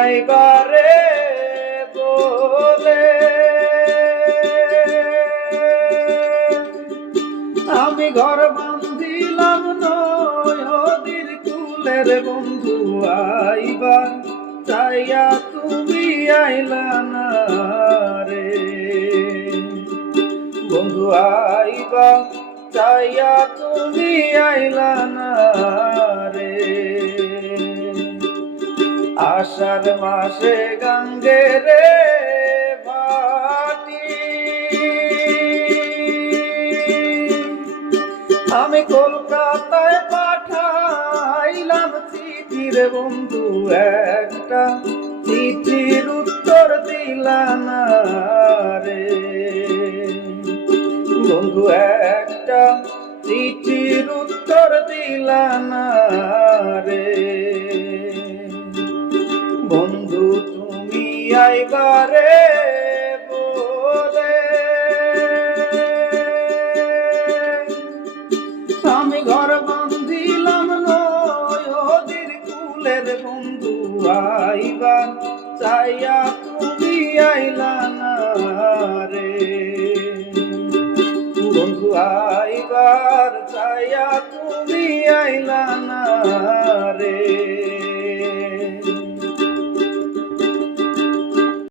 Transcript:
আইবারে বলে আমি ঘর বান্ধিলাম নদীর কুলের বন্ধু আইবার চাইয়া তুমি আইলা না রে বন্ধু আইবা চাইয়া তুমি আইলা না রে আষাঢ় মাসে গঙ্গে রে ভাটি আমি কলকাতায় পাঠাইলাম চিঠি রে বন্ধু একটা চিঠির উত্তর দিলা না রে বন্ধু একটা চিঠির উত্তর দিলা না রে বন্ধু তুমি আইবারে বলে আমি ঘর বান্ধিলাম নদীর কুলের বন্ধু আইবার চাইয়া তুমি আইলা না রে বন্ধু আইবার চাইয়া তুমি আইলা না রে।